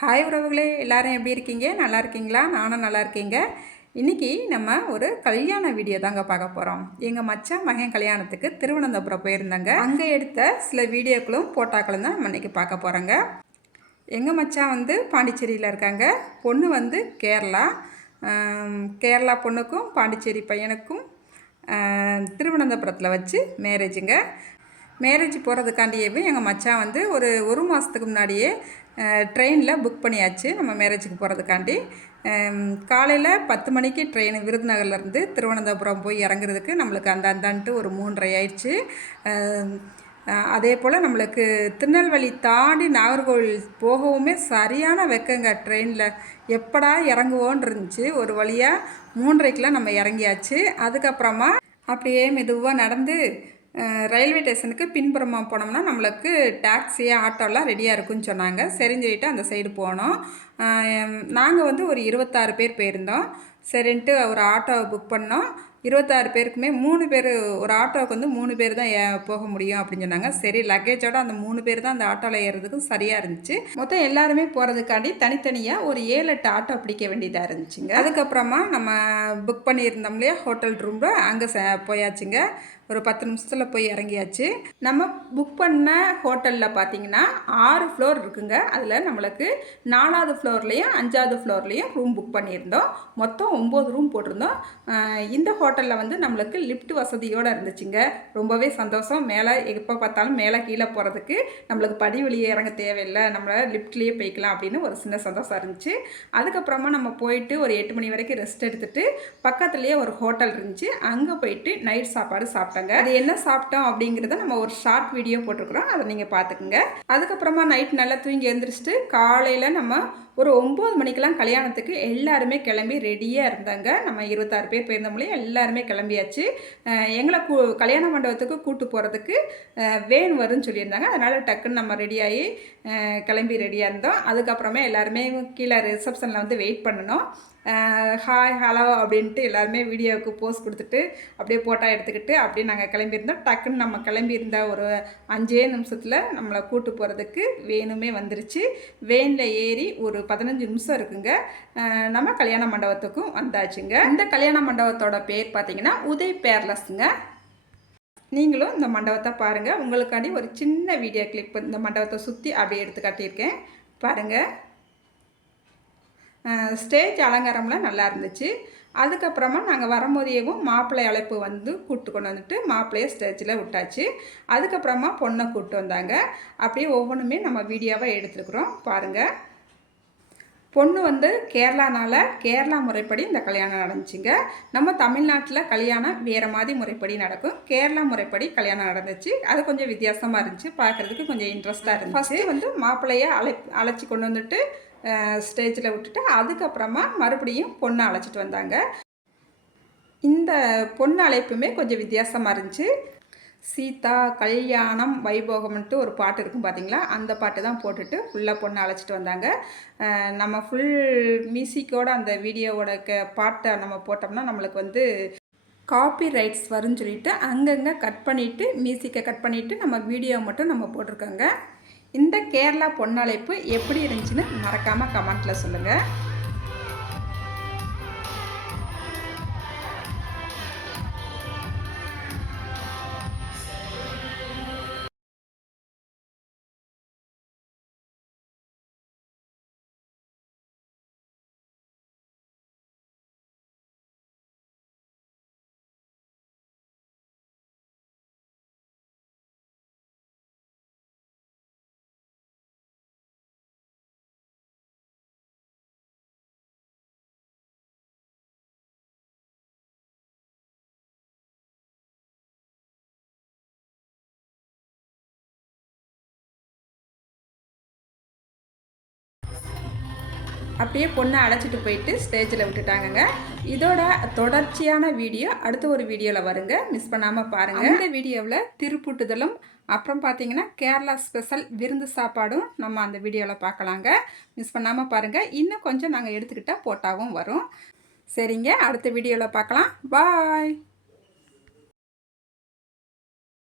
Hi உறவுகளே, எல்லாரும் எப்படி இருக்கீங்க? நல்லா இருக்கீங்களா? நானும் நல்லா இருக்கீங்க. இன்றைக்கி நம்ம ஒரு கல்யாண வீடியோ தாங்க பார்க்க போகிறோம். எங்கள் மச்சான் மகன் கல்யாணத்துக்கு திருவனந்தபுரம் போயிருந்தாங்க. அங்கே எடுத்த சில வீடியோக்களும் போட்டாக்களும் தான் நம்ம இன்றைக்கி பார்க்க போகிறோங்க. எங்கள் மச்சான் வந்து பாண்டிச்சேரியில் இருக்காங்க. பொண்ணு வந்து கேரளா. கேரளா பொண்ணுக்கும் பாண்டிச்சேரி பையனுக்கும் திருவனந்தபுரத்தில் வச்சு மேரேஜுங்க. மேரேஜ் போகிறதுக்காண்டியவே எங்கள் மச்சான் வந்து ஒரு மாதத்துக்கு முன்னாடியே ட்ரெயினில் புக் பண்ணியாச்சு. நம்ம மேரேஜுக்கு போகிறதுக்காண்டி காலையில் 10 மணிக்கு ட்ரெயின் விருதுநகர்லேருந்து திருவனந்தபுரம் போய் இறங்குறதுக்கு நம்மளுக்கு அந்தான்ட்டு ஒரு 3:30 ஆயிடுச்சு. அதே போல் நம்மளுக்கு திருநெல்வேலி தாண்டி நாகர்கோவில் போகவுமே சரியான வெக்கங்க. ட்ரெயினில் எப்படா இறங்குவோன்னு இருந்துச்சு. ஒரு வழியாக 3:30க்கெலாம் நம்ம இறங்கியாச்சு. அதுக்கப்புறமா அப்படியே மெதுவாக நடந்து ரயில்வே ஸ்டேஷனுக்கு பின்புறமாக போனோம்னா நம்மளுக்கு டாக்ஸி ஆட்டோலாம் ரெடியாக இருக்குன்னு சொன்னாங்க. சரின்னு சொல்லிட்டு அந்த சைடு போனோம். நாங்கள் வந்து ஒரு 26 பேர் போயிருந்தோம். சரின்ட்டு ஒரு ஆட்டோவை புக் பண்ணோம். 26 பேருக்குமே 3 பேர், ஒரு ஆட்டோவுக்கு வந்து 3 பேர் தான் போக முடியும் அப்படின்னு சொன்னாங்க. சரி, லக்கேஜோட அந்த 3 பேர் தான் அந்த ஆட்டோவில் ஏறுறதுக்கும் சரியாக இருந்துச்சு. மொத்தம் எல்லாருமே போகிறதுக்காண்டி தனித்தனியாக ஒரு 7-8 ஆட்டோ பிடிக்க வேண்டியதாக இருந்துச்சுங்க. அதுக்கப்புறமா நம்ம புக் பண்ணியிருந்தோம் இல்லையா ஹோட்டல் ரூமில், அங்கே போயாச்சுங்க. ஒரு 10 நிமிஷத்தில் போய் இறங்கியாச்சு. நம்ம புக் பண்ண ஹோட்டலில் பார்த்தீங்கன்னா 6 ஃப்ளோர் இருக்குங்க. அதில் நம்மளுக்கு 4வது ஃப்ளோர்லேயும் 5வது ஃப்ளோர்லேயும் ரூம் புக் பண்ணியிருந்தோம். மொத்தம் 9 ரூம் போட்டிருந்தோம். இந்த ஹோட்டலில் வந்து நம்மளுக்கு லிஃப்ட் வசதியோடு இருந்துச்சுங்க. ரொம்பவே சந்தோஷம். மேலே எப்போ பார்த்தாலும் மேலே கீழே போகிறதுக்கு நம்மளுக்கு படி வழியே இறங்க தேவையில்லை, நம்மளை லிஃப்ட்லேயே போய்க்கலாம் அப்படின்னு ஒரு சின்ன சந்தோஷம் இருந்துச்சு. அதுக்கப்புறமா நம்ம போயிட்டு ஒரு 8 மணி வரைக்கும் ரெஸ்ட் எடுத்துகிட்டு பக்கத்துலேயே ஒரு ஹோட்டல் இருந்துச்சு. அங்கே போயிட்டு நைட் சாப்பாடு சாப்பிட்டோங்க. அது என்ன சாப்பிட்டோம் அப்படிங்கிறத நம்ம ஒரு ஷார்ட் வீடியோ போட்டிருக்கிறோம், அதை நீங்கள் பார்த்துக்குங்க. அதுக்கப்புறமா நைட் நல்லா தூங்கி எழுந்திரிச்சிட்டு காலையில் நம்ம ஒரு 9 மணிக்கெலாம் கல்யாணத்துக்கு எல்லாருமே கிளம்பி ரெடியாக இருந்தாங்க. நம்ம 26 பேர் போயிருந்தோம்லையே எல்லாருமே கிளம்பியாச்சு. எங்களை கல்யாண மண்டபத்துக்கு கூட்டு போகிறதுக்கு வேன் வரும்னு சொல்லியிருந்தாங்க. அதனால் டக்குன்னு நம்ம ரெடியாகி கிளம்பி ரெடியாக இருந்தோம். அதுக்கப்புறமே எல்லாருமே கீழே ரிசப்ஷனில் வந்து வெயிட் பண்ணணும். ஹாய் ஹலோ அப்படின்ட்டு எல்லாருமே வீடியோவுக்கு போஸ்ட் கொடுத்துட்டு அப்படியே ஃபோட்டோ எடுத்துக்கிட்டு அப்படியே நாங்கள் கிளம்பியிருந்தோம். டக்குன்னு நம்ம கிளம்பியிருந்த ஒரு 5 நிமிஷத்தில் நம்மளை கூட்டு போகிறதுக்கு வேனுமே வந்துருச்சு. வேனில் ஏறி ஒரு 15 நிமிஷம் இருக்குங்க. நம்ம கல்யாண மண்டபத்துக்கும் வந்தாச்சுங்க. இந்த கல்யாண மண்டபத்தோட பேர் பார்த்தீங்கன்னா உதய் பேர்லஸ்ங்க. நீங்களும் இந்த மண்டபத்தை பாருங்கள். உங்களுக்காண்டி ஒரு சின்ன வீடியோ கிளிப் இந்த மண்டபத்தை சுற்றி அப்படியே எடுத்து காட்டியிருக்கேன், பாருங்கள். ஸ்டேஜ் அலங்காரம்லாம் நல்லா இருந்துச்சு. அதுக்கப்புறமா நாங்கள் வரும்போதேவும் மாப்பிள்ளை அழைப்பு வந்து கூப்பிட்டு கொண்டு வந்துட்டு மாப்பிள்ளையை ஸ்டேஜில் விட்டாச்சு. அதுக்கப்புறமா பொண்ணை கூப்பிட்டு வந்தாங்க. அப்படியே ஒவ்வொன்றுமே நம்ம வீடியோவாக எடுத்துருக்குறோம், பாருங்கள். பொண்ணு வந்து கேரளானால கேரளா முறைப்படி இந்த கல்யாணம் நடந்துச்சுங்க. நம்ம தமிழ்நாட்டில் கல்யாணம் வேறு மாதிரி முறைப்படி நடக்கும். கேரளா முறைப்படி கல்யாணம் நடந்துச்சு. அது கொஞ்சம் வித்தியாசமாக இருந்துச்சு, பார்க்குறதுக்கு கொஞ்சம் இன்ட்ரெஸ்ட்டாக இருந்துச்சு. ஃபஸ்ட்டு வந்து மாப்பிள்ளையை அழைச்சி கொண்டு வந்துட்டு ஸ்டேஜில் விட்டுட்டு அதுக்கப்புறமா மறுபடியும் பொண்ணை அழைச்சிட்டு வந்தாங்க. இந்த பொண்ணு அழைப்புமே கொஞ்சம் வித்தியாசமாக இருந்துச்சு. சீதா கல்யாணம் வைபோகம்ன்ட்டு ஒரு பாட்டு இருக்கும் பார்த்தீங்களா, அந்த பாட்டு தான் போட்டுட்டு ஃபுல்லாக பொண்ணை அழைச்சிட்டு வந்தாங்க. நம்ம ஃபுல் மியூசிக்கோட அந்த வீடியோவோட பாட்டை நம்ம போட்டோம்னா நம்மளுக்கு வந்து காப்பி ரைட்ஸ் வரும்னு சொல்லிட்டு அங்கங்கே கட் பண்ணிவிட்டு மியூசிக்கை கட் பண்ணிவிட்டு நம்ம வீடியோ மட்டும் நம்ம போட்டிருக்கோங்க. இந்த கேரளா பொண்ணழைப்பு எப்படி இருந்துச்சுன்னு மறக்காமல் கமெண்ட்டில் சொல்லுங்கள். அப்படியே பொண்ணை அழைச்சிட்டு போயிட்டு ஸ்டேஜில் விட்டுட்டாங்கங்க. இதோட தொடர்ச்சியான வீடியோ அடுத்த ஒரு வீடியோவில் வருங்க, மிஸ் பண்ணாமல் பாருங்கள். இந்த வீடியோவில் திருப்பூட்டுதலும் அப்புறம் பார்த்தீங்கன்னா கேரளா ஸ்பெஷல் விருந்து சாப்பாடும் நம்ம அந்த வீடியோவில் பார்க்கலாங்க, மிஸ் பண்ணாமல் பாருங்கள். இன்னும் கொஞ்சம் நாங்கள் எடுத்துக்கிட்டால் போட்டாவும் வரும். சரிங்க, அடுத்த வீடியோவில் பார்க்கலாம். பாய்.